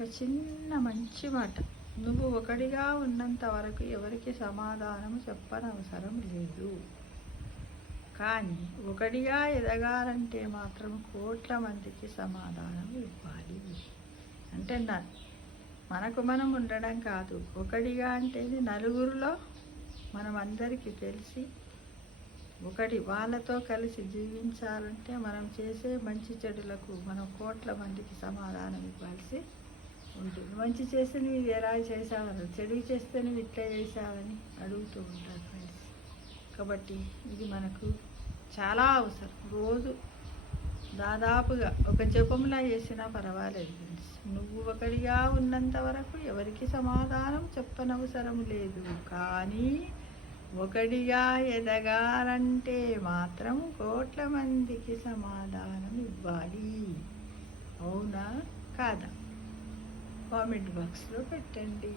ఒక చిన్న మంచి మాట. నువ్వు ఒకడిగా ఉన్నంత వరకు ఎవరికి సమాధానం చెప్పనవసరం లేదు. కానీ ఒకడిగా ఎదగాలంటే మాత్రం కోట్ల మందికి సమాధానం ఇవ్వాలి. అంటే మనకు మనం ఉండడం కాదు. ఒకడిగా అంటే నలుగురిలో మనం అందరికీ తెలిసి ఒకటి వాళ్ళతో కలిసి జీవించాలంటే మనం చేసే మంచి చెడులకు మనం కోట్ల మందికి సమాధానం ఇవ్వాల్సి ఉంటుంది. మంచి చేస్తే నువ్వు ఇది ఎలా చేసావని, చెడు చేస్తే నువ్వు ఇట్లా చేసావని అడుగుతూ ఉంటారు ఫ్రెండ్స్. కాబట్టి ఇది మనకు చాలా అవసరం. రోజు దాదాపుగా ఒక జపంలా చేసినా పర్వాలేదు ఫ్రెండ్స్. నువ్వు ఒకడిగా ఉన్నంత వరకు ఎవరికి సమాధానం చెప్పనవసరం లేదు. కానీ ఒకడిగా ఎదగాలంటే మాత్రం కోట్ల మందికి సమాధానం ఇవ్వాలి. అవునా కాదా? కామెంట్ బాక్స్లో పెట్టండి.